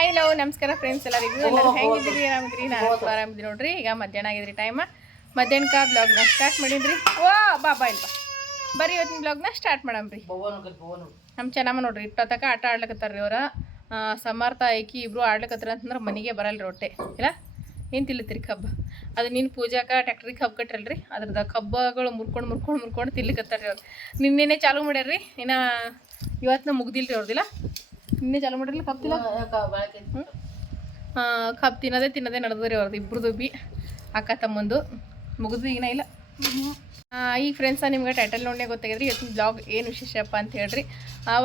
Hi hello ನಮಸ್ಕಾರ friends ಎಲ್ಲರಿಗೂ. ಎಲ್ಲರೂ ಹೆಂಗಿದ್ದೀರಿ? ಆರಾಮಿದ್ರಿ ನಾನು ಆರಾಮಿದ್ರಿ ನೋಡ್ರಿ. ಈಗ ಮಧ್ಯಾಹ್ನ ಆಗಿದ್ರಿ ಟೈಮ ಮಧ್ಯಾಹ್ನಕ ಬ್ಲಾಗ್ನ ಸ್ಟಾರ್ಟ್ ಮಾಡಿದ್ರಿ. ಓ ಬಾಬಾ ಇಲ್ಲ ಬರೀ ಇವತ್ತಿನ ಬ್ಲಾಗ್ನ ಸ್ಟಾರ್ಟ್ ಮಾಡಮ್ರಿ ನಮ್ಮ ಚೆನ್ನಮ್ಮ ನೋಡ್ರಿ ಇಟ್ಟೊತ್ತಕ ಆಟ ಆಡ್ಲಕತ್ತಾರ್ರಿ ಅವ್ರ. ಸಮರ್ಥ ಐಕಿ ಇಬ್ರು ಆಡ್ಲಕತ್ತಾರ ಅಂತಂದ್ರೆ ಮನೆಗೆ ಬರಲ್ರಿ ರೊಟ್ಟೆ ಇಲ್ಲ? ಏನು ತಿಲ್ಲತ್ತೀರಿ ಕಬ್ಬು? ಅದು ನಿನ್ನ ಪೂಜಾಕ ಟ್ಯಾಕ್ಟ್ರಿ ಕಬ್ಬು ಕಟ್ರಲ್ರಿ. ಅದ್ರದ ಕಬ್ಬಗಳು ಮುರ್ಕೊಂಡು ಮುರ್ಕೊಂಡು ಮುರ್ಕೊಂಡು ತಿನ್ಲಿಕತ್ತಾರ ರೀ ಅವ್ರು. ನಿನ್ನೆನೆ ಚಾಲು ಮಾಡ್ಯಾರ್ರಿ. ಇನ್ನು ಇವತ್ತಿನ ರೀ ಅವ್ರದಿಲ್ಲ. ನಿನ್ನೆ ಚಾಲು ಮಾಡ್ರಲ್ಲ ಕಬ್ಬು ತಿಲ್ಲ ಕಪ್ ತಿನ್ನೋದೇ ತಿನ್ನೋದೇ ನಡೆದ್ರಿ ಅವ್ರದ್ದು ಇಬ್ರದ್ದು ಬಿ ಅಕ್ಕ ತಮ್ಮಂದು. ಮುಗಿದು ಈಗ ಇಲ್ಲ. ಆ, ಈಗ ಫ್ರೆಂಡ್ಸ ನಿಮ್ಗೆ ಟೈಟಲ್ ನೋಡೇ ಗೊತ್ತಾಗಿದ್ರಿ ಇವತ್ತಿನ ಬ್ಲಾಗ್ ಏನು ವಿಶೇಷಪ್ಪ ಅಂತ ಹೇಳ್ರಿ.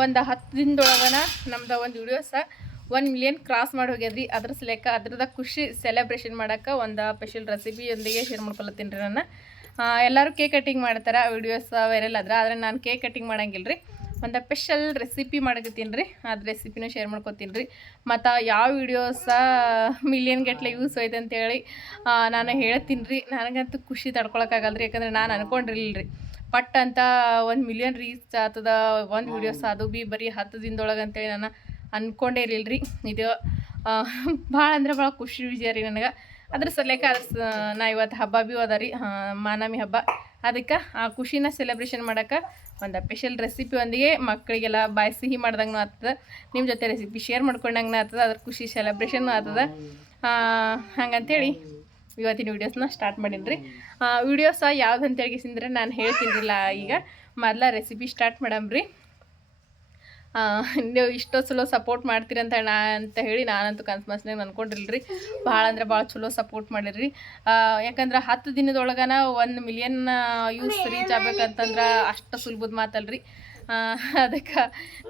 ಒಂದು ಹತ್ತು ದಿನದೊಳಗನ ನಮ್ದು ಒಂದು ವಿಡಿಯೋಸ ಒನ್ ಮಿಲಿಯನ್ ಕ್ರಾಸ್ ಮಾಡಿ ಹೋಗ್ಯದ್ರಿ. ಅದ್ರ ಸಲೇಕ ಅದ್ರದ ಖುಷಿ ಸೆಲೆಬ್ರೇಷನ್ ಮಾಡೋಕೆ ಒಂದು ಸ್ಪೆಷಲ್ ರೆಸಿಪಿಯೊಂದಿಗೆ ಶೇರ್ ಮಾಡ್ಕೊಳತ್ತೀನಿ ರೀ ನಾನು. ಆ, ಎಲ್ಲರೂ ಕೇಕ್ ಕಟ್ಟಿಂಗ್ ಮಾಡ್ತಾರೆ ವಿಡಿಯೋಸ್ ವೈರಲ್ ಆದ್ರೆ ಆದರೆ ನಾನು ಕೇಕ್ ಕಟ್ಟಿಂಗ್ ಮಾಡಂಗಿಲ್ಲ ರೀ ಒಂದು ಸ್ಪೆಷಲ್ ರೆಸಿಪಿ ಮಾಡಕತ್ತೀನಿ ರೀ ಅದು ರೆಸಿಪಿನೂ ಶೇರ್ ಮಾಡ್ಕೊತೀನಿ ರೀ ಮತ್ತು ಯಾವ ವಿಡಿಯೋಸ ಮಿಲಿಯನ್ ಗಟ್ಲೆ ಯೂಸ್ ಹೋಯ್ತು ಅಂತೇಳಿ ನಾನು ಹೇಳ್ತೀನಿ ರೀ ನನಗಂತೂ ಖುಷಿ ತಡ್ಕೊಳಕ್ಕಾಗಲ್ಲ ರೀ ಯಾಕಂದ್ರೆ ನಾನು ಅನ್ಕೊಂಡಿರಲಿಲ್ಲ ರೀ ಪಟ್ ಅಂತ ಒಂದು ಮಿಲಿಯನ್ ರೀಚ್ ಆಗ್ತದ ಒಂದು ವಿಡಿಯೋಸ್ ಅದು ಬಿ ಬರೀ ಹತ್ತು ದಿನದೊಳಗೆ ಅಂತೇಳಿ ನಾನು ಅಂದ್ಕೊಂಡೇ ಇರಲಿಲ್ಲ ರೀ ಇದು ಭಾಳ ಅಂದ್ರೆ ಭಾಳ ಖುಷಿ ವಿಜಯ ರೀ ನನಗೆ. ಅದ್ರ ಸಲೇಕ ಅದ್ರ ನಾ ಇವತ್ತು ಹಬ್ಬ ಭೀ ಅದ ರೀ ಮಾನಮಿ ಹಬ್ಬ. ಅದಕ್ಕೆ ಆ ಖುಷಿನ ಸೆಲೆಬ್ರೇಷನ್ ಮಾಡೋಕೆ ಒಂದು ಸ್ಪೆಷಲ್ ರೆಸಿಪಿ ಒಂದಿಗೆ ಮಕ್ಕಳಿಗೆಲ್ಲ ಬಾಯಿ ಸಿಹಿ ಮಾಡ್ದಂಗೂ ಆಗ್ತದೆ. ನಿಮ್ಮ ಜೊತೆ ರೆಸಿಪಿ ಶೇರ್ ಮಾಡ್ಕೊಂಡಂಗೆ ಆಗ್ತದೆ, ಅದ್ರ ಖುಷಿ ಸೆಲೆಬ್ರೇಷನ್ ಆಗ್ತದೆ. ಹಂಗಂತೇಳಿ ಇವತ್ತಿನ ವೀಡಿಯೋಸ್ನ ಸ್ಟಾರ್ಟ್ ಮಾಡೀನಿ ರೀ ವೀಡಿಯೋಸ ಯಾವ್ದು ಅಂತೇಳಿ ಸಿಂದ್ರೆ ನಾನು ಹೇಳ್ತಿದ್ದಿಲ್ಲ ಈಗ. ಮೊದಲ ರೆಸಿಪಿ ಸ್ಟಾರ್ಟ್ ಮಾಡಮ್ರಿ. ನೀವು ಇಷ್ಟೋ ಚಲೋ ಸಪೋರ್ಟ್ ಮಾಡ್ತೀರಂತ ನಾ ಅಂತ ಹೇಳಿ ನಾನಂತೂ ಕನ್ಸು ಮಸ್ನಾಗ ಅನ್ಕೊಂಡಿಲ್ರಿ ಭಾಳ ಅಂದ್ರೆ ಭಾಳ ಚಲೋ ಸಪೋರ್ಟ್ ಮಾಡಿರಿ ಯಾಕಂದ್ರೆ ಹತ್ತು ದಿನದೊಳಗನ ಒಂದು ಮಿಲಿಯನ್ ಯೂಸ್ ರೀಚ್ ಆಗ್ಬೇಕಂತಂದ್ರೆ ಅಷ್ಟು ಸುಲಭದ ಮಾತಲ್ರಿ. ಅದಕ್ಕೆ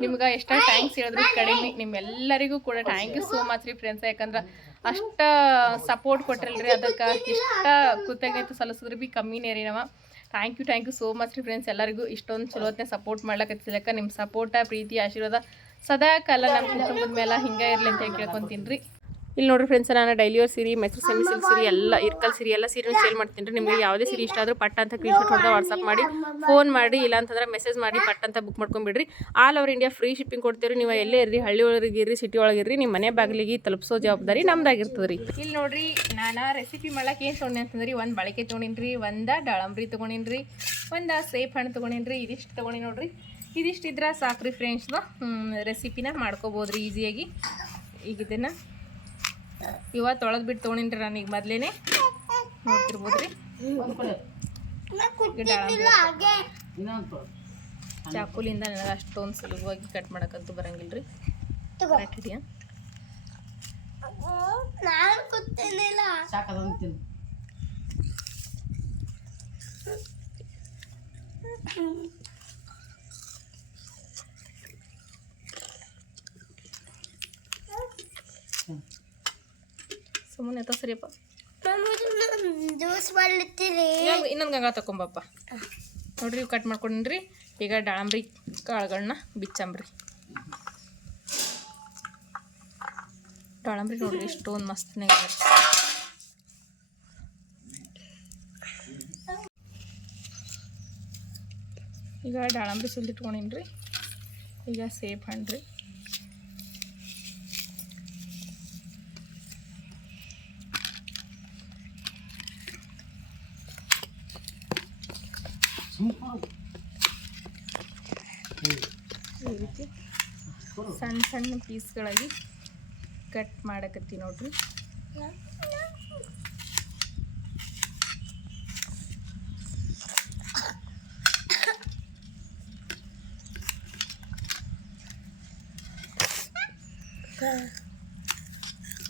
ನಿಮ್ಗೆ ಎಷ್ಟೋ ಥ್ಯಾಂಕ್ಸ್ ಹೇಳಿದ್ರು ಕಡಿಮೆ. ನಿಮ್ಮೆಲ್ಲರಿಗೂ ಕೂಡ ಥ್ಯಾಂಕ್ ಯು ಸೋ ಮಚ್ ರೀ ಫ್ರೆಂಡ್ಸ್ ಯಾಕಂದ್ರೆ ಅಷ್ಟು ಸಪೋರ್ಟ್ ಕೊಟ್ಟಿರಲ್ರಿ ಅದಕ್ಕೆ ಇಷ್ಟ ಕೃತಜ್ಞತೆ ಸಲ್ಲಿಸಿದ್ರೆ. ಬಿ ಕಮ್ಮಿನೇ ರೀ ನಾವು thank you thank you so much ರೀ ಫ್ರೆಂಡ್ಸ್ ಎಲ್ಲರಿಗೂ ಇಷ್ಟೊಂದು ಚಲೋತ್ನೆ ಸಪೋರ್ಟ್ ಮಾಡ್ಲಕತ್ತಿಲ್ಲಕ ನಿಮ್ಮ ಸಪೋರ್ಟ ಪ್ರೀತಿ, ಆಶೀರ್ವಾದ ಸದಾ ಕಾಲ ನಮ್ಮ ಕುಟುಂಬದ ಮೇಲೆ ಹಿಂಗೆ ಇರಲಿ ಅಂತ ಹೇಳಿ ಕೇಳ್ಕೊತೀನಿ ರೀ. ಇಲ್ಲಿ ನೋಡ್ರಿ ಫ್ರೆಂಡ್ಸ್ ನಾನು ಡೈಲಿಯೋರ್ ಸೀರೆ ಮೈಸೂರು ಸೆಮಿ ಸಿಲ್ಕ್ ಸೀರೆ ಎಲ್ಲ ಇರ್ಕಲ್ ಸೀರೆ ಎಲ್ಲ ಸೀರೆ ಸೇಲ್ ಮಾಡ್ತೀನಿ ರೀ. ನಿಮಗೆ ಯಾವುದೇ ಸೀರೆ ಇಷ್ಟ ಆದರೂ ಪಟ್ಟ ಅಂತ ಸ್ಕ್ರೀನ್ಶಾಟ್ ಹೊಡೆದ ವಾಟ್ಸಪ್ ಮಾಡಿ ಫೋನ್ ಮಾಡಿ ಇಲ್ಲ ಅಂತಂದ್ರೆ ಮೆಸೇಜ್ ಮಾಡಿ ಪಟ್ಟ ಅಂತ book ಮಾಡ್ಕೊಂಡ್ಬಿಡ್ರಿ all over India free shipping ಕೊಡ್ತೀವಿ ನೀವು ಎಲ್ಲೇ ಇರ್ರಿ ಹಳ್ಳಿ ಒಳಗೆ ಇರ್ರಿ ಸಿಟಿ ಒಳಗೆ ಇರ್ರಿ ನಿಮ್ಮ ಮನೆ ಬಾಗಿಲಿಗೆ ತಲುಪಿಸೋ ಜವಾಬ್ದಾರಿ ನಮ್ದಾಗಿರ್ತದೆ ರೀ. ಇಲ್ಲಿ ನೋಡ್ರಿ ನಾನು ರೆಸಿಪಿ ಮಾಡಕ್ಕೆ ಏನು ತೊಗೊಂಡೆ ಅಂತಂದ್ರಿ ಒಂದು ಬಳಕೆ ತೊಗೊಂಡಿನ್ರಿ ಒಂದು ದಾಳಂಬ್ರಿ ತೊಗೊಂಡಿನ್ರಿ ಒಂದು ಸೇಫ್ ಹಣ್ಣು ತೊಗೊಂಡಿನ್ರಿ ಇದಿಷ್ಟು ತೊಗೊಂಡಿ ನೋಡ್ರಿ. ಇದಿಷ್ಟಿದ್ರೆ ಸಾಕ್ರಿ ಫ್ರೆಂಡ್ಸ್ನ ರೆಸಿಪಿನ ಮಾಡ್ಕೋಬೋದು ರೀ ಈಸಿಯಾಗಿ ಈಗ ಇದನ್ನು ಇವ ತೊಳೆದು ಬಿಟ್ಟು ತೊಗೊಂಡಿನ್ರಿ ನಾನು ಈಗ ಮೊದ್ಲೇನೆ. ನೋಡ್ತಿರ್ಬೋದು ರೀ ಚಾಕುಲಿಂದ ನನಗೆ ಅಷ್ಟೊಂದು ಸುಲಭವಾಗಿ ಕಟ್ ಮಾಡೋಕ್ಕಂತೂ ಬರಂಗಿಲ್ಲ ರೀ ಸುಮ್ಮನೆ ಎತ್ತ ಸರಿಯಪ್ಪ ಜ್ಯೂಸ್ ಮಾಡ್ಲಿತ್ತೀರಿ? ಇನ್ನೊಂದು ಗಂಗಾ ತಗೊಂಬಪ್ಪ ನೋಡ್ರಿ ಇವು ಕಟ್ ಮಾಡ್ಕೊಂಡ್ರಿ. ಈಗ ದಾಳಂಬ್ರಿ ಕಾಳುಗಳನ್ನ ಬಿಚ್ಚಂಬ್ರಿ. ದಾಳಂಬ್ರಿ ನೋಡ್ರಿ ಇಷ್ಟೊಂದು ಮಸ್ತ್ನಾಗ ಈಗ ದಾಳಂಬ್ರಿ ಸುಲಿಟ್ಕೊಂಡಿನ್ರಿ ಈಗ ಸೇಬ್ ಹಣ್ಣು ರೀ ಈ ರೀತಿ ಸಣ್ಣ ಸಣ್ಣ ಪೀಸ್ಗಳಾಗಿ ಕಟ್ ಮಾಡಕತ್ತಿ ನೋಡ್ರಿ.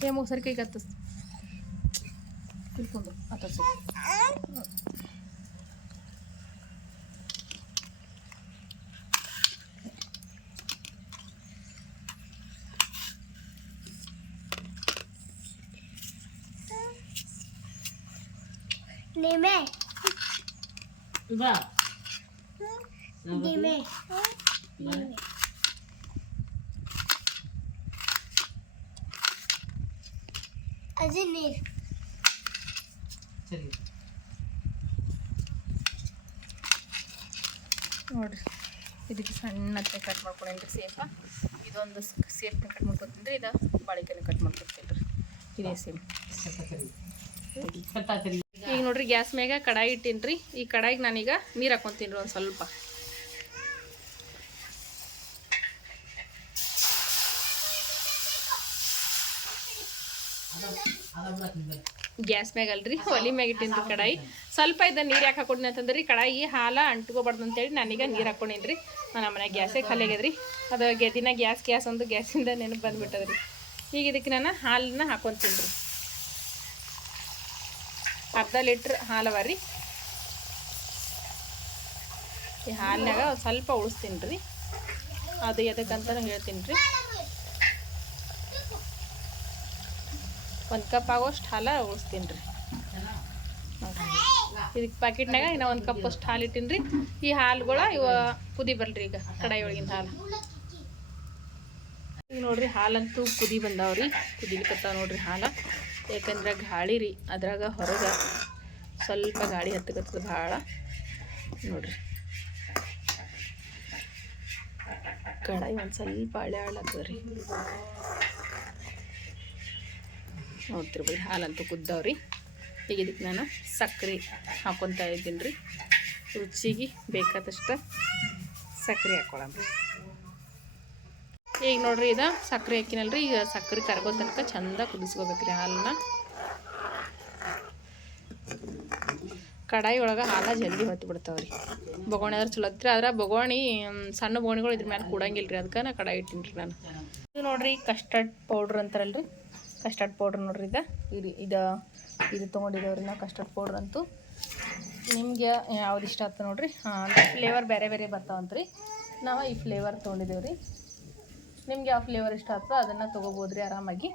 ಏ ಮೊಸರು ಕೈ ಕತ್ತಸ್ ತಿಳ್ಕೊಂಡು ಆತಸ್ ನಿಮೆ ನಿಮೆ ಅದು ನೀರು ನೋಡ್ರಿ ಇದಕ್ಕೆ ಸಣ್ಣತ್ತೆ ಕಟ್ ಮಾಡ್ಕೊಂಡ್ರಿ ಸೇಫ ಇದೊಂದು ಸೇಫ್ನ ಕಟ್ ಮಾಡ್ಕೊತೀನಿ ರೀ ಇದು ಬಾಳಿಕೆನ ಕಟ್ ಮಾಡ್ಕೊತೀನಿ ರೀ ಇದೇ ಸೇಮ್ ಈಗ ನೋಡ್ರಿ, ಗ್ಯಾಸ್ ಮ್ಯಾಗ ಕಡಾಯಿ ಇಟ್ಟಿನ್ರಿ. ಈ ಕಡಾಯಿಗೆ ನಾನೀಗ ನೀರು ಹಾಕ್ಕೊಂತೀನಿ ರೀ ಒಂದು ಸ್ವಲ್ಪ. ಗ್ಯಾಸ್ ಮ್ಯಾಗ ಅಲ್ರಿ, ಒಲಿ ಮ್ಯಾಗ ಇಟ್ಟಿನಿ ಕಡಾಯಿ. ಸ್ವಲ್ಪ ಇದ ನೀರು ಯಾಕೆ ಹಾಕೊಂಡಿನಿ ಅಂತಂದ್ರಿ, ಕಡಾಯಿ ಹಾಲ ಅಂಟ್ಕೋಬಾರ್ದು ಅಂತೇಳಿ ನಾನೀಗ ನೀರು ಹಾಕೊಂಡಿನ್ರಿ. ನಮ್ಮ ಮನ್ಯಾಗ ಗ್ಯಾಸೇ ಖಾಲಿ ಆಗ್ಯದ್ರಿ. ಅದು ಗೆದಿನ ಗ್ಯಾಸ್ ಗ್ಯಾಸ್ ಒಂದು ಗ್ಯಾಸಿಂದ ನೆನಪು ಬಂದ್ಬಿಟ್ಟದ್ರಿ. ಈಗ ಇದಕ್ಕೆ ನಾನು ಹಾಲನ್ನ ಹಾಕೊತೀನಿ ರೀ ಅರ್ಧ ಲೀಟ್ರ್ ಹಾಲು ಅವ ರೀ. ಈ ಹಾಲಿನಾಗ ಸ್ವಲ್ಪ ಉಳಿಸ್ತೀನಿ ರೀ. ಅದು ಎದಕ್ಕಂತ ಹೇಳ್ತೀನಿ ರೀ. ಒಂದು ಕಪ್ ಆಗೋಷ್ಟು ಹಾಲು ಉಳಿಸ್ತೀನಿ ರೀ. ಇದಕ್ಕೆ ಪ್ಯಾಕೆಟ್ನಾಗ ಇನ್ನು ಒಂದು ಕಪ್ ಅಷ್ಟು ಹಾಲು ಇಟ್ಟೀನಿ ರೀ. ಈ ಹಾಲುಗಳ ಇವ ಕುದಿ ಬರ್ಲಿ ಈಗ ಕಡಾಯಿ ಒಳಗಿನ ಹಾಲು. ಈಗ ನೋಡ್ರಿ ಹಾಲಂತೂ ಕುದಿ ಬಂದಾವ್ರಿ ಕುದಿಲಿಕತ್ತಾವ ನೋಡ್ರಿ ಹಾಲು. ಯಾಕಂದ್ರೆ ಗಾಳಿ ರೀ, ಅದ್ರಾಗ ಹೊರಗೆ ಸ್ವಲ್ಪ ಗಾಳಿ ಹತ್ತಕತ್ತದ ಭಾಳ. ನೋಡ್ರಿ. ಕಡಾಯಿ ಒಂದು ಸ್ವಲ್ಪ ಹಳೆ ಹಾಳಾಗ್ತದ ರೀ. ನೋಡ್ತಿರ್ಬೋದು ಹಾಲಂತೂ ಕುದ್ದವ್ರಿ. ಈಗ ಇದಕ್ಕೆ ನಾನು ಸಕ್ಕರೆ ಹಾಕೊತಾ ಇದ್ದೀನಿ ರೀ. ರುಚಿಗೆ ಬೇಕಾದಷ್ಟು ಸಕ್ಕರೆ ಹಾಕ್ಕೊಳ್ಳೋಣ ಈಗ ನೋಡ್ರಿ ಇದು ಸಕ್ಕರೆ ಹಾಕಿನಲ್ರಿ ಈಗ ಸಕ್ಕರೆ ಕರ್ಗೋ ತನಕ ಚಂದ ಕುದಿಸ್ಕೋಬೇಕ್ರಿ ಹಾಲನ್ನ. ಕಡಾಯಿ ಒಳಗೆ ಹಾಲ ಜಲ್ದಿ ಹೊತ್ತು ಬಿಡ್ತಾವ್ರಿ. ಬೊಗೋಣಿ ಆದ್ರೆ ಚಲೋ ಹತ್ತಿರ ಆದ್ರೆ ಬೊಗೋಣಿ ಸಣ್ಣ ಬೊಗೋಣಿಗಳು ಇದ್ರ ಮೇಲೆ ಕೂಡಂಗಿಲ್ಲ ರೀ ಅದಕ್ಕೆ ನಾ ಕಡಾಯಿ ಇಟ್ಟಿನಿ ರೀ ನಾನು. ಇದು ನೋಡ್ರಿ ಕಸ್ಟರ್ಡ್ ಪೌಡ್ರ್ ಅಂತಾರಲ್ರಿ. ಕಸ್ಟರ್ಡ್ ಪೌಡ್ರ್ ನೋಡ್ರಿ ಇದು. ಇದು ಇದು ಇದು ತೊಗೊಂಡಿದ್ದೇವ್ರಿ ನಾವು ಕಸ್ಟರ್ಡ್ ಪೌಡ್ರ್ ಅಂತೂ. ನಿಮಗೆ ಯಾವ್ದು ಇಷ್ಟ ಆಗ್ತದೆ ನೋಡ್ರಿ. ಹಾಂ ಫ್ಲೇವರ್ ಬೇರೆ ಬೇರೆ ಬರ್ತಾವಂತ್ರಿ. ನಾವು ಈ ಫ್ಲೇವರ್ ತೊಗೊಂಡಿದ್ದೇವೆ ರೀ ನಿಮ್ಗೆ ಯಾವ ಫ್ಲೇವರ್ ಇಷ್ಟ ಆಗ್ತದೋ ಅದನ್ನು ತೊಗೋಬೋದು ರೀ ಆರಾಮಾಗಿ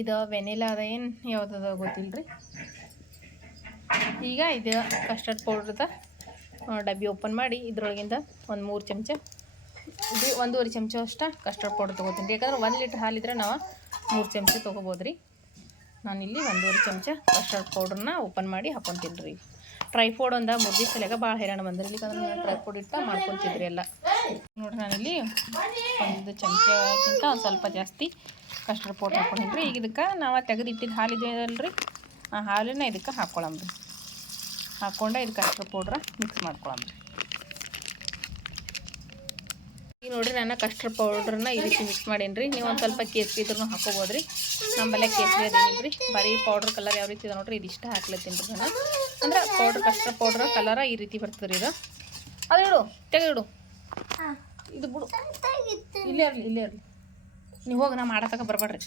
ಇದು ವೆನಿಲಾ ಅದ ಏನು ಯಾವುದದ ಗೊತ್ತಿಲ್ಲ ರೀ ಈಗ ಇದು ಕಸ್ಟರ್ಡ್ ಪೌಡ್ರದ ಡಬ್ಬಿ ಓಪನ್ ಮಾಡಿ ಇದ್ರೊಳಗಿಂದ ಒಂದು ಮೂರು ಚಮಚ, ಇದು ಒಂದೂವರೆ ಚಮಚ ಅಷ್ಟ ಕಸ್ಟರ್ಡ್ ಪೌಡರ್ ತೊಗೋತೀನಿ. ಯಾಕಂದ್ರೆ ಒಂದು ಲೀಟ್ರ್ ಹಾಲಿದ್ರೆ ನಾವು ಮೂರು ಚಮಚ ತೊಗೋಬೋದು ರೀ ನಾನಿಲ್ಲಿ ಒಂದೂವರೆ ಚಮಚ ಕಸ್ಟರ್ಡ್ ಪೌಡ್ರನ್ನ ಓಪನ್ ಮಾಡಿ ಹಾಕ್ಕೊತೀನಿ ರೀ ಟ್ರೈ ಒಂದ ಮುಗಿ ಸಲಗ ಭಾಳ ಹೈರಾಣ ಬಂದ್ರಿ ಇಲ್ಲಿ ಟ್ರೈ ಫೋಡ್ ಇಟ್ಟು ಮಾಡ್ಕೊತಿದ್ರಿ ಎಲ್ಲ. ನೋಡ್ರಿ ನಾನಿಲ್ಲಿ ಒಂದು ಚಮಚಕ್ಕಿಂತ ಒಂದು ಸ್ವಲ್ಪ ಜಾಸ್ತಿ ಕಸ್ಟರ್ಡ್ ಪೌಡ್ರ್ ಹಾಕೊಂಡಿದ್ರಿ ಈಗ ಇದಕ್ಕೆ ನಾವು ತೆಗೆದು ಇಟ್ಟಿದ್ದು ಹಾಲಿದೆ ಅಲ್ರಿ. ಆ ಹಾಲನ್ನ ಇದಕ್ಕೆ ಹಾಕ್ಕೊಳಮ್ರಿ ಹಾಕ್ಕೊಂಡೆ ಇದು ಕಸ್ಟರ್ಡ್ ಪೌಡ್ರ ಮಿಕ್ಸ್ ಮಾಡ್ಕೊಳಂಬ್ರಿ ಈಗ ನೋಡಿರಿ ನಾನು ಕಸ್ಟರ್ಡ್ ಪೌಡ್ರನ್ನ ಈ ರೀತಿ ಮಿಕ್ಸ್ ಮಾಡೀನಿ ರೀ. ನೀವು ಒಂದು ಸ್ವಲ್ಪ ಕೇಸರಿ ಇದ್ರೂ ಹಾಕೋಬೋದ್ರಿ. ನಮ್ಮಲ್ಲೇ ಕೇಸರಿ ಅದೇನಿಲ್ಲ ರೀ ಬರೀ ಪೌಡ್ರ್ ಕಲರ್ ಯಾವ ರೀತಿ ಇದೆ ನೋಡ್ರಿ, ಇದಿಷ್ಟ ಹಾಕ್ಲತ್ತೀನಿ ರೀ ನಾನು. ಅಂದ್ರೆ ಪೌಡ್ರ್ ಕಷ್ಟ ಪೌಡ್ರ್ ಕಲರ ಈ ರೀತಿ ಬರ್ತದೆ ಇದು. ಅದು ಇಡು ತೆಗೆದಿಡು ಇದು ಬಿಡು. ಇಲ್ಲೇ ಇರಲಿ ಇಲ್ಲೇ ಇರಲಿ. ನೀವು ಹೋಗಿ, ನಾ ಮಾಡತಕ್ಕ ಬರಬೇಡ್ರಿ.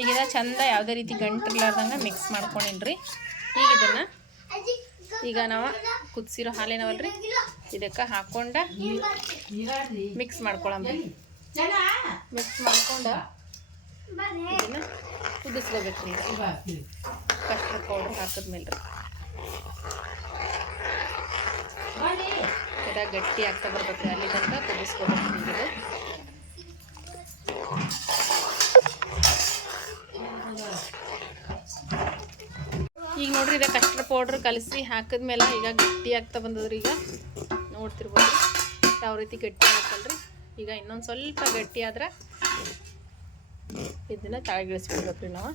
ಈಗ ಇದ ಚಂದ ಯಾವುದೇ ರೀತಿ ಗಂಟಿರ್ಲಾರ್ದಂಗೆ ಮಿಕ್ಸ್ ಮಾಡ್ಕೊಂಡಿನ್ರಿ. ಈಗ ಇದನ್ನು, ಈಗ ನಾವು ಕುದಿಸಿರೋ ಹಾಲೇನವಲ್ರಿ? ಇದಕ್ಕೆ ಹಾಕೊಂಡ ಮಿಕ್ಸ್ ಮಾಡ್ಕೊಳಮ್ರಿ ಮಿಕ್ಸ್ ಮಾಡ್ಕೊಂಡ ಇದನ್ನ ಕುದಿಸ್ಕೋಬೇಕ್ರಿ ಪೌಡರ್ ಹಾಕಿದ್ಮೇಲೆ. ರೀ ಇದ ಗಟ್ಟಿ ಆಗ್ತಾ ಬರ್ಬೇಕು ಅಲ್ಲಿ ತನಕ ಕುದಿಸ್ಕೋಬೇಕು ಈಗ ಈಗ ನೋಡ್ರಿ, ಇದು ಕಸ್ಟರ್ಡ್ ಪೌಡ್ರ್ ಕಲಸಿ ಹಾಕಿದ್ಮೇಲೆ ಈಗ ಗಟ್ಟಿ ಆಗ್ತಾ ಬಂದದ್ರಿ ಈಗ. ನೋಡ್ತಿರ್ಬೋದು. ಯಾವ ರೀತಿ ಗಟ್ಟಿ ಆಗುತ್ತಲ್ರಿ? ಈಗ ಇನ್ನೊಂದು ಸ್ವಲ್ಪ ಗಟ್ಟಿ ಆದ್ರೆ ಇದನ್ನ ತಳಗಿಳಿಸ್ಬಿಡ್ಬೇಕ್ರಿ ನಾವು.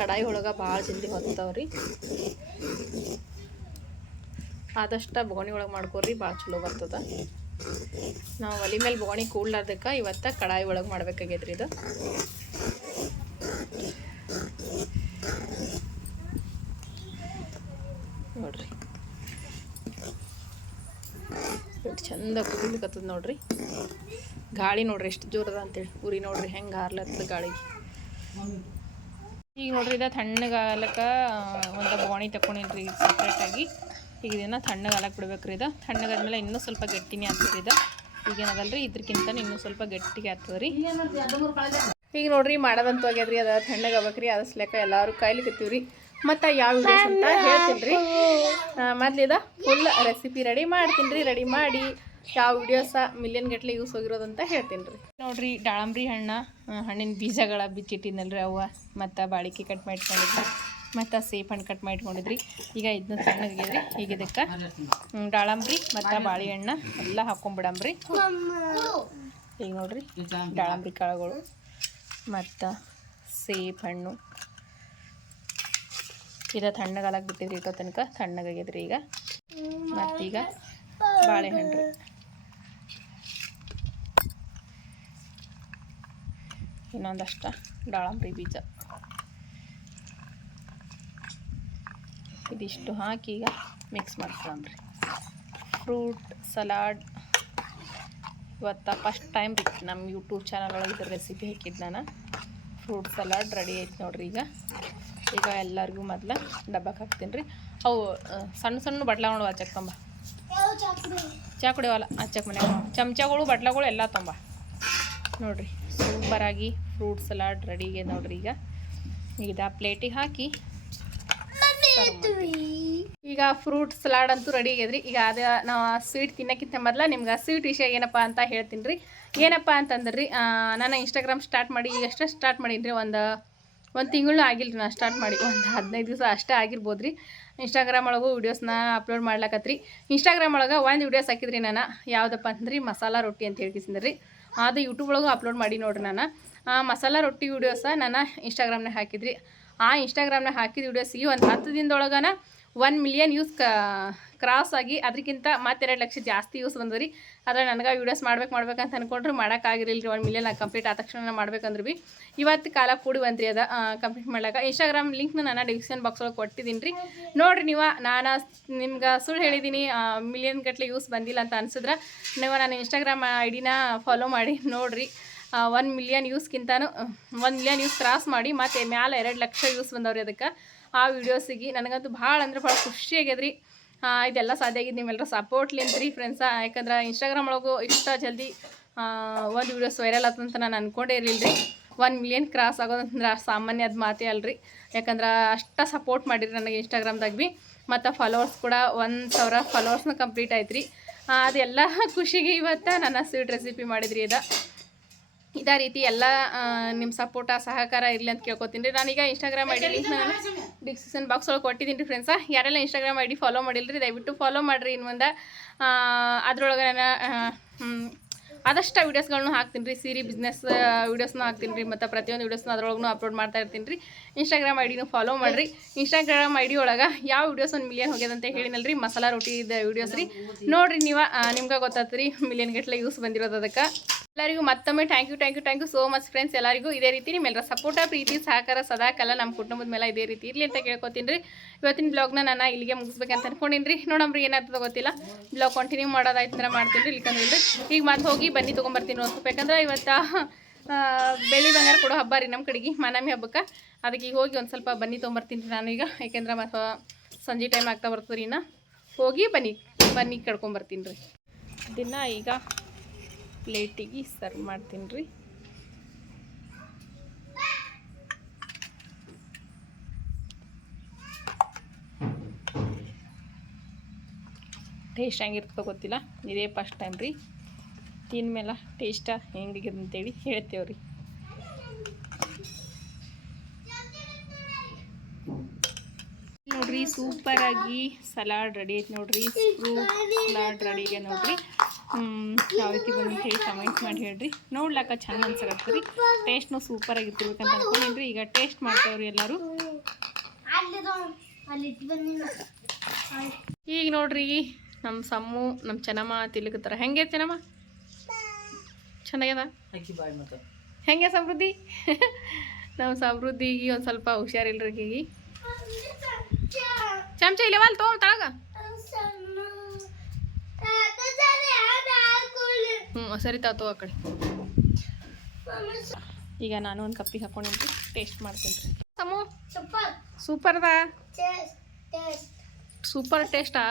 ಕಡಾಯಿ ಒಳಗೆ ಭಾಳ ಜಲ್ದಿ ಹೊತ್ತಾವ್ರಿ. ಆದಷ್ಟು ಬೋಗಣಿ ಒಳಗೆ ಮಾಡ್ಕೊರಿ, ಭಾಳ ಚಲೋ ಬರ್ತದ. ನಾವು ಒಲಿ ಮೇಲೆ ಬೋಗಣಿ ಕೂಡ್ಲಾರ್ದಕ್ಕೆ ಇವತ್ತು ಕಡಾಯಿ ಒಳಗೆ ಮಾಡ್ಬೇಕಾಗೈತ್ರಿ ಇದು. ನೋಡ್ರಿ. ಎಷ್ಟು ಚಂದ ಕುದಿಲಿಕತ್ತದ ನೋಡ್ರಿ. ಗಾಳಿ ನೋಡ್ರಿ ಎಷ್ಟು ಜೋರದ ಅಂತೇಳಿ. ಉರಿ ನೋಡ್ರಿ ಹೆಂಗೆ ಹಾರ್ಲತ್ತದ ಗಾಳಿಗೆ. ಈಗ ನೋಡ್ರಿ ಇದು ತಣ್ಣಗಾಲಕ್ಕ ಒಂದು ಬೋಣಿ ತಗೊಂಡಿನ್ರಿ ಸಪ್ರೇಟಾಗಿ ಈಗ ಇದನ್ನ ತಣ್ಣಗಾಲಕ್ಕೆ ಬಿಡ್ಬೇಕ್ರಿ ಇದು. ತಣ್ಣಗಾದ್ಮೇಲೆ ಇನ್ನೂ ಸ್ವಲ್ಪ ಗಟ್ಟಿನೇ ಆಗ್ತದೆ ಇದು. ಈಗೇನದಲ್ರಿ ಇದ್ರಕ್ಕಿಂತ ಇನ್ನೂ ಸ್ವಲ್ಪ ಗಟ್ಟಿಗೆ ಆಗ್ತದೆ ರೀ ಈಗ ನೋಡ್ರಿ ಮಾಡೋದಂತ ಆಗ್ಯದ್ರಿ. ಅದ ತಣ್ಣಗಾಗ್ಬೇಕ್ರಿ ಅದಸ್ಲೆಕ್ಕ ಎಲ್ಲರೂ ಕಾಯ್ಲಿ ಕತ್ತೀವ್ರಿ ಮತ್ತು ಯಾವ ಅಂತ ಹೇಳ್ತೀನಿ ರೀ ಮೊದ್ಲಿದ ಫುಲ್ ರೆಸಿಪಿ ರೆಡಿ ಮಾಡ್ತೀನಿ ರೀ ರೆಡಿ ಮಾಡಿ. ಯಾವ ವಿಡಿಯೋಸ ಮಿಲಿಯನ್ ಗಟ್ಟಲೆ ಯೂಸ್ ಹೋಗಿರೋದಂತ ಹೇಳ್ತೀನಿ ರೀ. ನೋಡ್ರಿ, ದಾಳಂಬ್ರಿ ಹಣ್ಣ ಹಣ್ಣಿನ ಬೀಜಗಳ ಬಿಚ್ಚಿಟ್ಟಿನಲ್ರಿ ಅವ ಮತ್ತು ಬಾಳಿಕೆ ಕಟ್ ಮಾಡ್ಕೊಂಡಿದ್ರಿ ಮತ್ತು ಸೇಪ್ ಹಣ್ಣು ಕಟ್ ಮಾಡಿ ಇಟ್ಕೊಂಡಿದ್ರಿ ಈಗ ಇದನ್ನ ಸಣ್ಣಗಿದ್ರಿ ಈಗ ಇದಕ್ಕೆ ದಾಳಂಬ್ರಿ ಮತ್ತು ಬಾಳೆಹಣ್ಣು ಎಲ್ಲ ಹಾಕ್ಕೊಂಬಿಡಂಬ್ರಿ ಈಗ ನೋಡ್ರಿ, ದಾಳಂಬ್ರಿ ಕಾಳುಗಳು ಮತ್ತು ಸೇಫ್ ಹಣ್ಣು. ಇದು ತಣ್ಣಗಾಲಕ್ಕೆ ಬಿಟ್ಟಿದ್ರಿ ಇಟ್ಟೋ ತನಕ ತಣ್ಣಗಾಗ್ಯದ್ರಿ ಈಗ. ಮತ್ತೀಗ ಬಾಳೆಹಣ್ಣು ಇನ್ನೊಂದಷ್ಟ ದಾಳಂಬ್ರಿ ಬೀಜ. ಇದಿಷ್ಟು ಹಾಕಿ ಈಗ ಮಿಕ್ಸ್ ಮಾಡ್ಕೊಂಡ್ರಿ ಫ್ರೂಟ್ ಸಲಾಡ್ ಇವತ್ತು ಫಸ್ಟ್ ಟೈಮ್ ರೀ ನಮ್ಮ ಯೂಟ್ಯೂಬ್ ಚಾನಲ್ ಒಳಗೆ ಇದ್ರ ರೆಸಿಪಿ ಹಾಕಿದ್ದು ನಾನು. ಫ್ರೂಟ್ ಸಲಾಡ್ ರೆಡಿ ಆಯ್ತು ನೋಡ್ರಿ ಈಗ. ಈಗ ಎಲ್ಲರಿಗೂ ಮೊದ್ಲು ಡಬ್ಬಕ್ಕೆ ಹಾಕ್ತೀನಿ ರೀ ಅವು ಸಣ್ಣ ಸಣ್ಣ ಬಟ್ಲ ನೋಡುವ ಹಚ್ಚಕ್ಕೆ ತೊಂಬ. ಚಾ ಆ ಚಕ್ ಮನ್ಯಾಗ. ಚಮಚಗಳು ಬಟ್ಲಗಳು ಎಲ್ಲ ತೊಂಬ. ನೋಡ್ರಿ. ಸೂಪರಾಗಿ ಫ್ರೂಟ್ ಸಲಾಡ್ ರೆಡಿಗೆ ನೋಡ್ರಿ ಈಗ. ಈಗ ಪ್ಲೇಟಿಗೆ ಹಾಕಿ ಈಗ ಫ್ರೂಟ್ ಸಲಾಡ್ ಅಂತೂ ರೆಡಿ ಆಗ್ಯದ್ರಿ ಈಗ ಅದ ನಾವು ಸ್ವೀಟ್ ತಿನ್ನಕ್ಕಿಂತ ಮೊದಲ ನಿಮ್ಗೆ ಸ್ವೀಟ್ ವಿಷಯ ಏನಪ್ಪ ಅಂತ ಹೇಳ್ತೀನಿ ರೀ ಏನಪ್ಪ ಅಂತಂದ್ರೆ ನಾನು ಇನ್ಸ್ಟಾಗ್ರಾಮ್ ಸ್ಟಾರ್ಟ್ ಮಾಡಿ, ಈಗ ಸ್ಟಾರ್ಟ್ ಮಾಡೀನಿ ರೀ ಒಂದು ಒಂದು ತಿಂಗಳು ಆಗಿಲ್ಲ ರೀ ನಾನು ಸ್ಟಾರ್ಟ್ ಮಾಡಿ. ಒಂದು ಹದಿನೈದು ದಿವಸ ಅಷ್ಟೇ ಆಗಿರ್ಬೋದು ರೀ ಇನ್ಸ್ಟಾಗ್ರಾಮ್ ಒಳಗೂ ವೀಡಿಯೋಸ್ನ ಅಪ್ಲೋಡ್ ಮಾಡ್ಲಕತ್ರಿ. ಇನ್ಸ್ಟಾಗ್ರಾಮ್ ಒಳಗೆ ಒಂದು ವೀಡಿಯೋಸ್ ಹಾಕಿದ್ರಿ ನಾನು. ಯಾವುದಪ್ಪ ಅಂತಂದ್ರಿ? ಮಸಾಲ ರೊಟ್ಟಿ ಅಂತ ಹೇಳ್ಕಿಸಿದ್ರಿ ಅದು ಯೂಟ್ಯೂಬ್ ಒಳಗೂ ಅಪ್ಲೋಡ್ ಮಾಡಿ ನೋಡ್ರಿ ನಾನು. ಮಸಾಲ ರೊಟ್ಟಿ ವೀಡಿಯೋಸ ನಾನು ಇನ್ಸ್ಟಾಗ್ರಾಮ್ನಾಗ ಹಾಕಿದ್ರಿ. ಆ ಇನ್ಸ್ಟಾಗ್ರಾಮ್ನಾಗ ಹಾಕಿದ ವೀಡಿಯೋಸ್ ಈ ಒಂದು ಹತ್ತು ದಿನದೊಳಗನ ಒನ್ ಮಿಲಿಯನ್ ಯೂಸ್ ಕ್ರಾಸ್ ಆಗಿ ಅದಕ್ಕಿಂತ ಮತ್ತೆರಡು ಲಕ್ಷ ಜಾಸ್ತಿ ಯೂಸ್ ಬಂದವು ರೀ ಆದ್ರೆ ನನಗೆ ವೀಡಿಯೋಸ್ ಮಾಡ್ಬೇಕು ಮಾಡ್ಬೇಕಂತ ಅನ್ಕೊಂಡ್ರೆ ಮಾಡೋಕ್ಕಾಗಿರಲಿಲ್ಲ ರೀ ಒನ್ ಮಿಲಿಯನ್ ಕಂಪ್ಲೀಟ್ ಆದ ತಕ್ಷಣ ಮಾಡ್ಬೇಕಂದ್ರೆ ಬಿ. ಇವತ್ತು ಕಾಲ ಕೂಡಿ ಬಂದ್ರಿ ಅದ ಕಂಪ್ಲೀಟ್ ಮಾಡ್ಲಾಕ. ಇನ್ಸ್ಟಾಗ್ರಾಮ್ ಲಿಂಕ್ನ ನಾನು ಡಿಸ್ಕ್ರಿಪ್ಷನ್ ಬಾಕ್ಸ್ ಒಳಗೆ ಕೊಟ್ಟಿದ್ದೀನಿ ರೀ ನೋಡಿರಿ ನೀವು ನಾನು ನಿಮ್ಗೆ ಸುಳ್ಳು ಹೇಳಿದ್ದೀನಿ ಮಿಲಿಯನ್ ಗಟ್ಟಲೆ ಯೂಸ್ ಬಂದಿಲ್ಲ ಅಂತ ಅನ್ಸಿದ್ರೆ ನೀವು ನಾನು ಇನ್ಸ್ಟಾಗ್ರಾಮ್ ಐ ಡಿನ ಫಾಲೋ ಮಾಡಿ ನೋಡಿರಿ. ಒನ್ ಮಿಲಿಯನ್ ಯೂಸ್ಗಿಂತನೂ ಒನ್ ಮಿಲಿಯನ್ ಯೂಸ್ ಕ್ರಾಸ್ ಮಾಡಿ ಮತ್ತು ಮ್ಯಾಲೆ ಎರಡು ಲಕ್ಷ ಯೂಸ್ ಬಂದವ್ರಿ ಅದಕ್ಕೆ. ಆ ವೀಡಿಯೋಸಿಗೆ ನನಗಂತೂ ಭಾಳ ಅಂದ್ರೆ ಭಾಳ ಖುಷಿ ಆಗ್ಯದ್ರಿ. ಆ, ಇದೆಲ್ಲ ಸಾಧ್ಯ ಆಗಿದ್ದು ನಿಮ್ಮೆಲ್ಲರ ಸಪೋರ್ಟ್ ರೀ ಫ್ರೆಂಡ್ಸ ಯಾಕಂದ್ರೆ ಇನ್ಸ್ಟಾಗ್ರಾಮ್ ಒಳಗೂ ಇಷ್ಟ ಜಲ್ದಿ ಒಂದು ವೀಡಿಯೋಸ್ ವೈರಲ್ ಆತಂತ ನಾನು ಅನ್ಕೊಂಡೇ ಇರಲಿಲ್ಲ ರೀ ಒನ್ ಮಿಲಿಯನ್ ಕ್ರಾಸ್ ಆಗೋದಂದ್ರೆ ಸಾಮಾನ್ಯ ಅದು ಮಾತೇ ಅಲ್ರಿ. ಯಾಕಂದ್ರೆ ಅಷ್ಟ ಸಪೋರ್ಟ್ ಮಾಡಿರಿ ನನಗೆ ಇನ್ಸ್ಟಾಗ್ರಾಮ್ದಾಗ ಭೀ ಮತ್ತು ಫಾಲೋವರ್ಸ್ ಕೂಡ ಒಂದು ಸಾವಿರ ಫಾಲೋವರ್ಸ್ನ ಕಂಪ್ಲೀಟ್ ಆಯ್ತು ರೀ ಅದೆಲ್ಲ ಖುಷಿಗೆ ಇವತ್ತು ನನ್ನ ಸ್ವೀಟ್ ರೆಸಿಪಿ ಮಾಡಿದ್ರಿ ಇದು. ಇದೇ ರೀತಿ ಎಲ್ಲ ನಿಮ್ಮ ಸಪೋರ್ಟ ಸಹಕಾರ ಇರಲಿ ಅಂತ ಕೇಳ್ಕೊತೀನಿ ರೀ. ನಾನೀಗ ಇನ್ಸ್ಟಾಗ್ರಾಮ್ ಐ ಡಿ ಲಿಂಕ್ ನಾನು ಡಿಸ್ಕ್ರಿಪ್ಷನ್ ಬಾಕ್ಸ್ ಒಳಗೆ ಕೊಟ್ಟಿದ್ದೀನಿ ರೀ ಫ್ರೆಂಡ್ಸ ಯಾರೆಲ್ಲ ಇನ್ಸ್ಟಾಗ್ರಾಮ್ ಐ ಡಿ ಫಾಲೋ ಮಾಡಿಲ್ಲ ರೀ ದಯವಿಟ್ಟು ಫಾಲೋ ಮಾಡಿರಿ ಇನ್ನು ಮುಂದೆ ಅದ್ರೊಳಗೆ ನಾನು ಆದಷ್ಟು ವೀಡಿಯೋಸ್ಗಳನ್ನೂ ಹಾಕ್ತೀನಿ ರೀ. ಸೀರಿ ಬಿಸ್ನೆಸ್ ವೀಡಿಯೋಸ್ನೂ ಹಾಕ್ತೀನಿ ರೀ. ಮತ್ತು ಪ್ರತಿಯೊಂದು ವೀಡಿಯೋಸ್ನ ಅದ್ರೊಳಗೂ ಅಪ್ಲೋಡ್ ಮಾಡ್ತಾ ಇರ್ತೀನಿ ರೀ. ಇನ್ಸ್ಟಾಗ್ರಾಮ್ ಐ ಡಿನೂ ಫಾಲೋ ಮಾಡಿರಿ. ಇನ್ಸ್ಟಾಗ್ರಾಮ್ ಐ ಡಿ ಒಳಗೆ ಯಾವ ವೀಡಿಯೋಸ್ ಒಂದು ಮಿಲಿಯನ್ ಹೋಗ್ಯದಂತ ಹೇಳಿನಲ್ಲ ರೀ ಮಸಾಲ ರೊಟ್ಟಿದ ವೀಡಿಯೋಸ್ ರೀ. ನೋಡಿರಿ ನೀವು ನಿಮ್ಗೆ ಗೊತ್ತಾಯ್ತು ರೀ ಮಿಲಿಯನ್ ಗಟ್ಟಲೆ ಯೂಸ್ ಬಂದಿರೋದು ಅದಕ್ಕೆ. ಎಲ್ಲರಿಗೂ ಮತ್ತೊಮ್ಮೆ thank you thank you thank you so much friends ಎಲ್ಲರಿಗೂ ಇದೇ ರೀತಿ ನಿಮ್ಮೆಲ್ಲರ ಸಪೋರ್ಟ ಪ್ರೀತಿ, ಸಹಕಾರ, ಸದಾಕಾಲ ನಮ್ಮ ಕುಟುಂಬದ ಮೇಲೆ ಇದೇ ರೀತಿ ಇರಲಿ ಅಂತ ಕೇಳ್ಕೊತೀನಿ ರೀ. ಇವತ್ತಿನ ಬ್ಲಾಗ್ನ ನಾನು ಇಲ್ಲಿಗೆ ಮುಗಿಸ್ಬೇಕಂತ ಅನ್ಕೊಂಡಿನಿ ರೀ. ನೋಡಮ್ರಿ ಏನಾಗ್ತದೆ ಗೊತ್ತಿಲ್ಲ. ಬ್ಲಾಗ್ ಕಂಟಿನ್ಯೂ ಮಾಡೋದಾಯ್ತು ಮಾಡ್ತೀನಿ ರೀ ಇಲ್ಲಿಕಂದ್ರೆ ಈಗ ಮತ್ತೆ ಹೋಗಿ ಬನ್ನಿ ತೊಗೊಂಬರ್ತೀನಿ ಒಂದು ಬೇಕಂದ್ರೆ ಇವತ್ತು ಬೆಳಿ ಬಂಗಾರ ಕೊಡೋ ಹಬ್ಬ ರೀ ನಮ್ಮ ಕಡೆಗೆ, ಮಾನಮಿ ಹಬ್ಬಕ್ಕೆ. ಅದಕ್ಕೆ ಈಗ ಹೋಗಿ ಒಂದು ಸ್ವಲ್ಪ ಬನ್ನಿ ತೊಗೊಂಬರ್ತೀನಿ ರೀ ನಾನು ಈಗ ಯಾಕೆಂದ್ರೆ ಮತ್ತು ಸಂಜೆ ಟೈಮ್ ಆಗ್ತಾ ಬರ್ತದೆ ರೀ ಇನ್ನು. ಹೋಗಿ ಬನ್ನಿ ಬನ್ನಿ ಕಡ್ಕೊಂಬರ್ತೀನಿ ರೀ. ದಿನ ಈಗ ಪ್ಲೇಟಿಗೆ ಸರ್ವ್ ಮಾಡ್ತೀನಿ ರೀ. ಟೇಸ್ಟ್ ಹೆಂಗಿರ್ತೋ ಗೊತ್ತಿಲ್ಲ? ಇದೇ ಫಸ್ಟ್ ಟೈಮ್ ರೀ. ತಿನ್ಮೇಲೆ ಟೇಸ್ಟ ಹೆಂಗಿದೆ ಅಂತೇಳಿ ಹೇಳ್ತೇವೆ ರೀ. ನೋಡ್ರಿ ಸೂಪರ್ ಆಗಿ ಸಲಾಡ್ ರೆಡಿ ಐತೆ ನೋಡ್ರಿ ಸಲಾಡ್ ರೆಡಿ ಇದೆ ನೋಡ್ರಿ. ಯಾವ ರೀತಿ ಬಂದು ಹೇಳಿ ಕಮೆಂಟ್ ಮಾಡಿ ಹೇಳ್ರಿ. ನೋಡ್ಲಾಕ ಚೆಂದ ಅನ್ಸಕತ್ತೆ ರೀ ಟೇಸ್ಟ್ನು ಸೂಪರ್ ಆಗಿರ್ತಿರ್ಬೇಕಂತ ಅನ್ಕೊಂಡೇನ್ರಿ. ಈಗ ಟೇಸ್ಟ್ ಮಾಡ್ತೇವ್ರಿ ಎಲ್ಲರೂ. ಈಗ ನೋಡ್ರಿ ನಮ್ಮ ಸಮ್ಮು ನಮ್ಮ ಚೆನ್ನಮ್ಮ ತಿಲಕತ್ತಾರ. ಹೆಂಗೆ ಚೆನ್ನಮ್ಮ? ಚೆನ್ನಾಗ್ಯದ? ಹೆಂಗೆ ಸಮೃದ್ಧಿ? ನಮ್ಮ ಸಮೃದ್ಧಿಗೆ ಒಂದು ಸ್ವಲ್ಪ ಹುಷಾರಿಲ್ರಿ ಈಗಿ ಚಮಚ ಇಲ್ಲವಲ್ಲ ವಾಲ್ ತೊಗೊಂಡ್ ತಳಗ. ಹ್ಞೂ ಸರಿ ತಾತು ಆ ಕಡೆ. ಈಗ ನಾನು ಒಂದು ಕಪ್ಪಿಗೆ ಹಾಕೊಂಡಿನಿ ಟೇಸ್ಟ್ ಮಾಡ್ತೀನಿ. ರೀ ಸಮು ಸೂಪರ್. ಅದ ಸೂಪರ್ ಟೇಸ್ಟಾ?